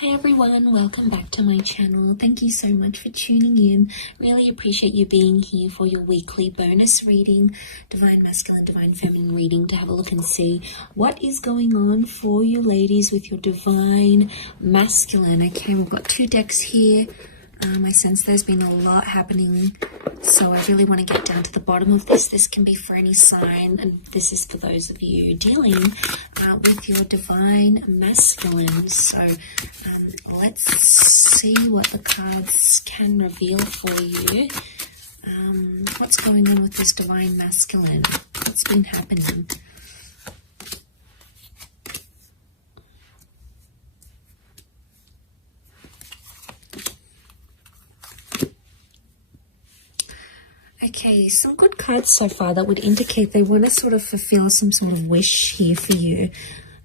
Hi everyone, welcome back to my channel. Thank you so much for tuning in. Really appreciate you being here for your weekly bonus reading, Divine Masculine, Divine Feminine reading, to have a look and see what is going on for you ladies with your Divine Masculine. Okay, we've got two decks here. I sense there's been a lot happening, so I really want to get down to the bottom of this. This can be for any sign, and this is for those of you dealing with your Divine Masculine. So let's see what the cards can reveal for you. What's going on with this Divine Masculine? What's been happening? Okay, some good cards so far that would indicate they want to sort of fulfill some sort of wish here for you.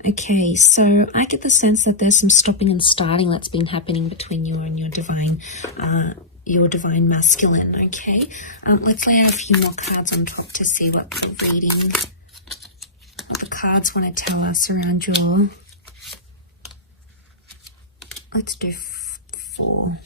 Okay, so I get the sense that there's some stopping and starting that's been happening between you and your Divine Masculine. Okay, let's lay out a few more cards on top to see what the reading, what the cards want to tell us around your. Let's do 4.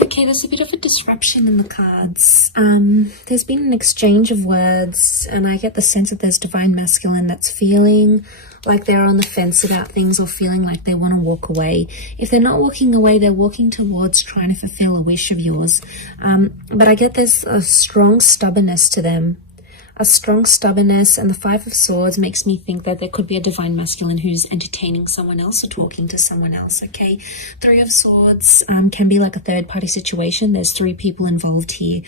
Okay, there's a bit of a disruption in the cards. There's been an exchange of words, and I get the sense that there's Divine Masculine that's feeling like they're on the fence about things, or feeling like they want to walk away. If they're not walking away, they're walking towards trying to fulfill a wish of yours. But I get there's a strong stubbornness to them. A strong stubbornness, and the 5 of Swords makes me think that there could be a Divine Masculine who's entertaining someone else or talking to someone else, okay? 3 of Swords can be like a third-party situation. There's 3 people involved here.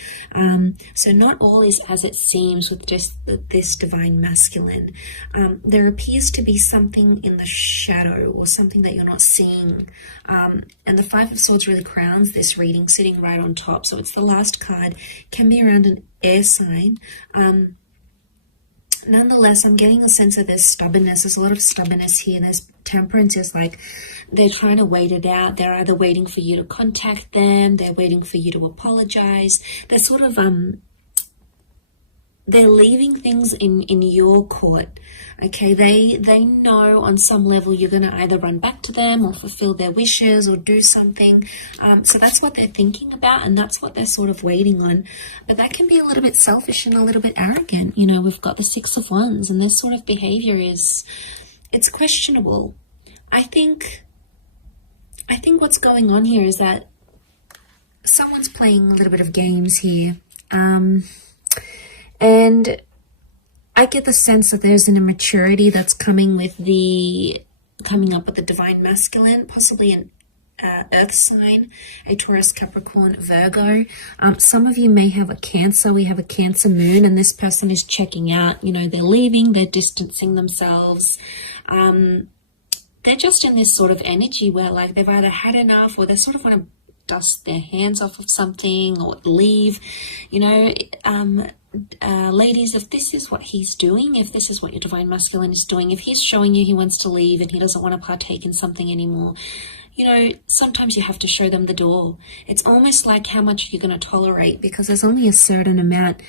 So not all is as it seems with just this Divine Masculine. There appears to be something in the shadow, or something that you're not seeing. And the 5 of Swords really crowns this reading, sitting right on top. So it's the last card. Can be around an air sign. Nonetheless, I'm getting a sense that there's stubbornness. There's a lot of stubbornness here. There's Temperance is like they're trying to wait it out. They're either waiting for you to contact them, they're waiting for you to apologize. They're sort of they're leaving things in your court. Okay, they know on some level you're going to either run back to them or fulfill their wishes or do something. So that's what they're thinking about, and that's what they're sort of waiting on. But that can be a little bit selfish and a little bit arrogant. You know, we've got the 6 of Wands, and this sort of behavior it's questionable. I think what's going on here is that someone's playing a little bit of games here. And I get the sense that there's an immaturity that's coming up with the Divine Masculine, possibly an earth sign, a Taurus, Capricorn, Virgo. Some of you may have a Cancer. We have a Cancer moon, and this person is checking out. You know, they're leaving, they're distancing themselves. They're just in this sort of energy where like they've either had enough, or they sort of want to dust their hands off of something or leave. You know, ladies, if this is what he's doing, if this is what your Divine Masculine is doing, if he's showing you he wants to leave and he doesn't want to partake in something anymore, you know, sometimes you have to show them the door. It's almost like how much you're going to tolerate, because there's only a certain amount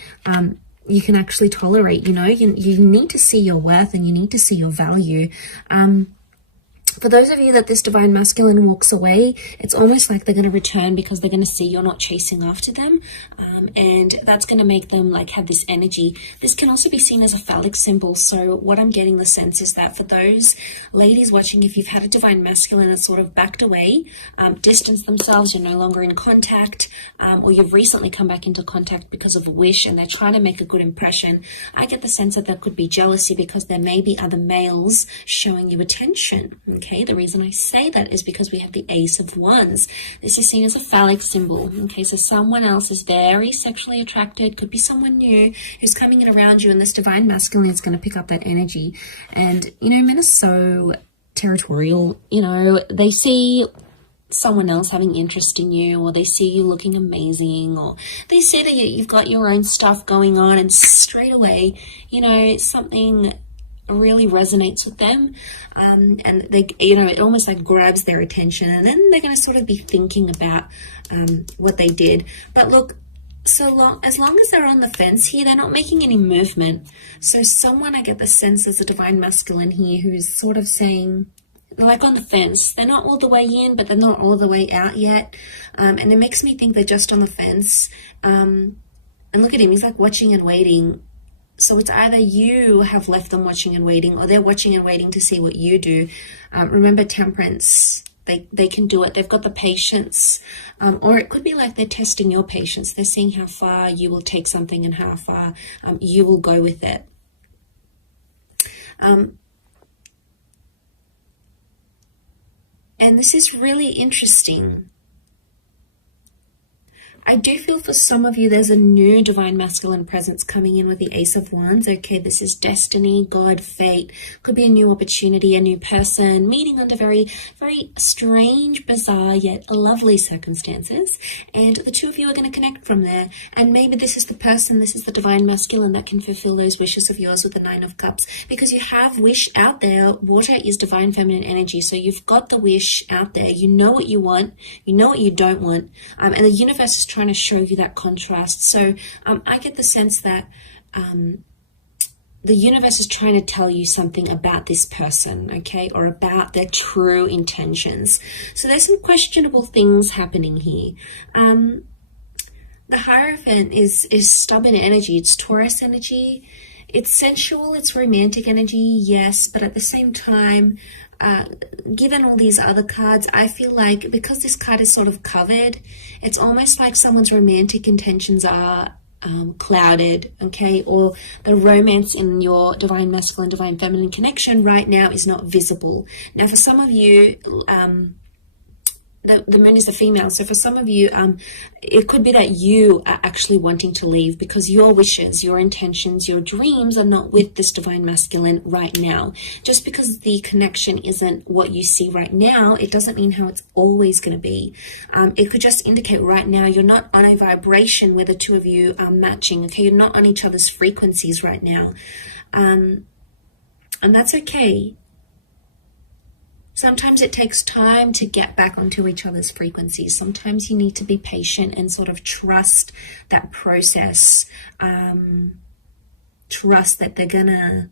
you can actually tolerate. You know, you need to see your worth, and you need to see your value. For those of you that this Divine Masculine walks away, it's almost like they're going to return because they're going to see you're not chasing after them. And that's going to make them like have this energy. This can also be seen as a phallic symbol. So what I'm getting the sense is that for those ladies watching, if you've had a Divine Masculine that's sort of backed away, distanced themselves, you're no longer in contact, or you've recently come back into contact because of a wish and they're trying to make a good impression, I get the sense that there could be jealousy because there may be other males showing you attention. Okay, the reason I say that is because we have the Ace of Wands. This is seen as a phallic symbol. Okay, so someone else is very sexually attracted, could be someone new who's coming in around you, and this Divine Masculine is going to pick up that energy. And, you know, men are so territorial. You know, they see someone else having interest in you, or they see you looking amazing, or they see that you've got your own stuff going on, and straight away, you know, something really resonates with them, and they, you know, it almost like grabs their attention, and then they're going to sort of be thinking about what they did. But look, as long as they're on the fence here, they're not making any movement. So someone, I get the sense, is a divine masculine here who's sort of saying, like on the fence. They're not all the way in, but they're not all the way out yet. And it makes me think they're just on the fence. And look at him, he's like watching and waiting. So it's either you have left them watching and waiting, or they're watching and waiting to see what you do. Remember, temperance, they can do it. They've got the patience. Or it could be like they're testing your patience. They're seeing how far you will take something and how far you will go with it. And this is really interesting. I do feel for some of you there's a new divine masculine presence coming in with the Ace of Wands. Okay, this is destiny, God, fate. Could be a new opportunity, a new person, meeting under very, very strange, bizarre, yet lovely circumstances. And the two of you are going to connect from there. And maybe this is the person, this is the divine masculine that can fulfill those wishes of yours with the Nine of Cups. Because you have wish out there. Water is divine feminine energy. So you've got the wish out there. You know what you want. You know what you don't want. And the universe is trying to show you that contrast. So I get the sense that the universe is trying to tell you something about this person, okay, or about their true intentions. So there's some questionable things happening here. The Hierophant is stubborn energy. It's Taurus energy. It's sensual. It's romantic energy, yes, but at the same time, given all these other cards, I feel like because this card is sort of covered, it's almost like someone's romantic intentions are clouded, okay, or the romance in your divine masculine, divine feminine connection right now is not visible. Now, for some of you, the moon is a female, so for some of you, it could be that you are actually wanting to leave because your wishes, your intentions, your dreams are not with this divine masculine right now. Just because the connection isn't what you see right now, it doesn't mean how it's always going to be. It could just indicate right now you're not on a vibration where the two of you are matching, okay? You're not on each other's frequencies right now. And that's okay. Sometimes it takes time to get back onto each other's frequencies. Sometimes you need to be patient and sort of trust that process. Trust that they're gonna,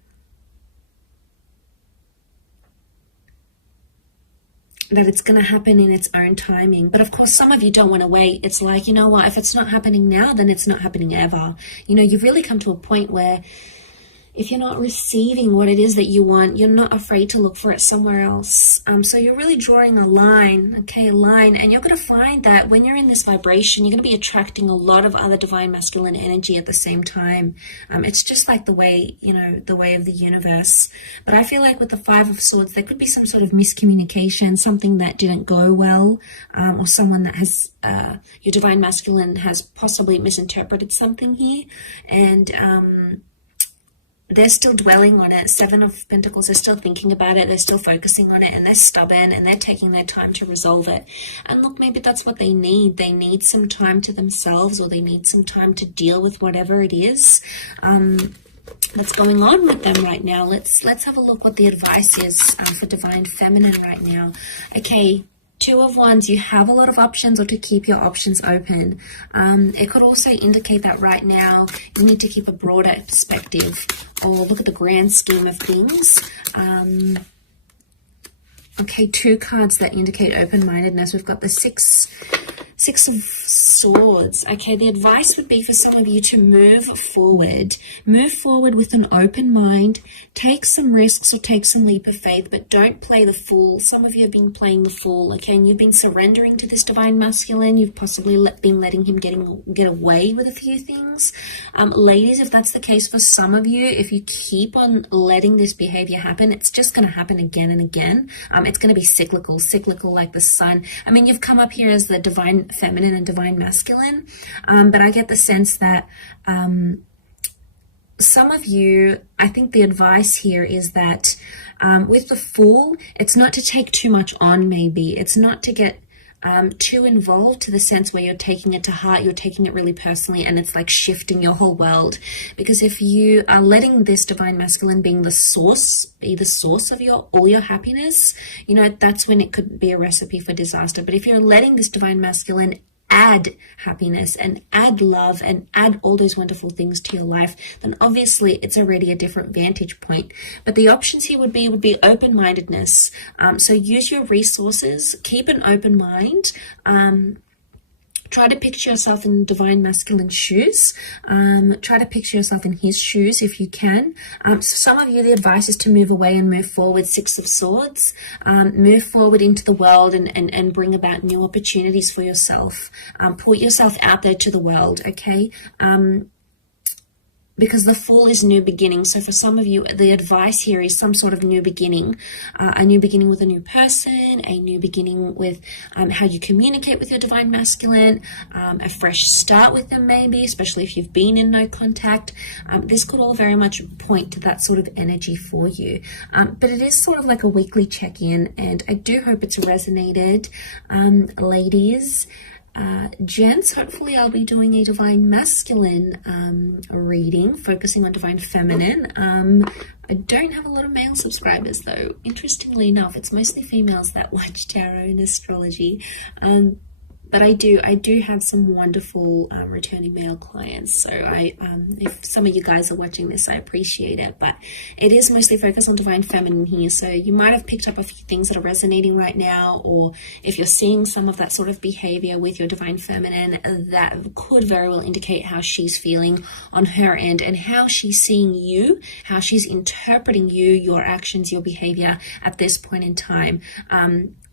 that it's going to happen in its own timing. But of course, some of you don't want to wait. It's like, you know what, if it's not happening now, then it's not happening ever. You know, you've really come to a point where if you're not receiving what it is that you want, you're not afraid to look for it somewhere else. So you're really drawing a line, okay, a line, and you're going to find that when you're in this vibration, you're going to be attracting a lot of other divine masculine energy at the same time. It's just like the way, you know, the way of the universe. But I feel like with the Five of Swords, there could be some sort of miscommunication, something that didn't go well, or someone that has, your divine masculine has possibly misinterpreted something here, and they're still dwelling on it. Seven of Pentacles, they're still thinking about it, they're still focusing on it, and they're stubborn, and they're taking their time to resolve it. And look, maybe that's what they need. They need some time to themselves, or they need some time to deal with whatever it is that's going on with them right now. Let's have a look what the advice is for divine feminine right now. Okay, Two of Wands, you have a lot of options, or to keep your options open. It could also indicate that right now you need to keep a broader perspective, or look at the grand scheme of things. Okay, two cards that indicate open-mindedness. We've got the Six of Swords. Okay, the advice would be for some of you to move forward. Move forward with an open mind. Take some risks, or take some leap of faith, but don't play the fool. Some of you have been playing the fool, okay, and you've been surrendering to this divine masculine. You've possibly been letting him get away with a few things. Ladies, if that's the case for some of you, if you keep on letting this behavior happen, it's just going to happen again and again. It's going to be cyclical like the sun. I mean, you've come up here as the divine feminine and divine masculine, but I get the sense that some of you, I think the advice here is that with the Fool, it's not to take too much on. Maybe it's not to get too involved, to the sense where you're taking it to heart, you're taking it really personally, and it's like shifting your whole world. Because if you are letting this divine masculine be the source of all your happiness, you know, that's when it could be a recipe for disaster. But if you're letting this divine masculine add happiness and add love and add all those wonderful things to your life, then obviously it's already a different vantage point. But the options here would be open-mindedness. So use your resources, keep an open mind. Try to picture yourself in divine masculine shoes. Try to picture yourself in his shoes if you can. So some of you, the advice is to move away and move forward. Six of Swords. Move forward into the world and bring about new opportunities for yourself. Put yourself out there to the world, okay? Because the Fool is new beginning. So for some of you, the advice here is some sort of new beginning, a new beginning with a new person, a new beginning with how you communicate with your divine masculine, a fresh start with them maybe, especially if you've been in no contact. This could all very much point to that sort of energy for you. But it is sort of like a weekly check-in, and I do hope it's resonated, ladies. Gents, hopefully I'll be doing a divine masculine reading, focusing on divine feminine. I don't have a lot of male subscribers though. Interestingly enough, it's mostly females that watch tarot and astrology. But I do have some wonderful returning male clients. So if some of you guys are watching this, I appreciate it. But it is mostly focused on divine feminine here. So you might have picked up a few things that are resonating right now, or if you're seeing some of that sort of behavior with your divine feminine, that could very well indicate how she's feeling on her end and how she's seeing you, how she's interpreting you, your actions, your behavior at this point in time.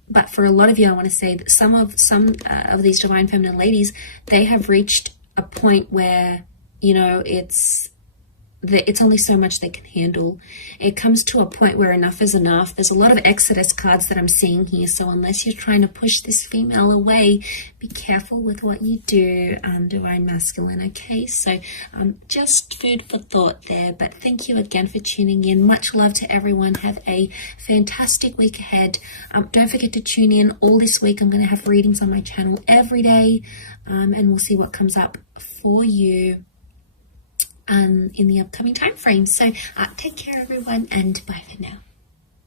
But for a lot of you, I want to say that some of these divine feminine ladies, they have reached a point where, you know, it's only so much they can handle. It comes to a point where enough is enough. There's a lot of Exodus cards that I'm seeing here. So unless you're trying to push this female away, be careful with what you do, divine masculine, okay? So just food for thought there. But thank you again for tuning in. Much love to everyone. Have a fantastic week ahead. Don't forget to tune in all this week. I'm going to have readings on my channel every day, and we'll see what comes up for you in the upcoming time frame. So take care everyone, and bye for now.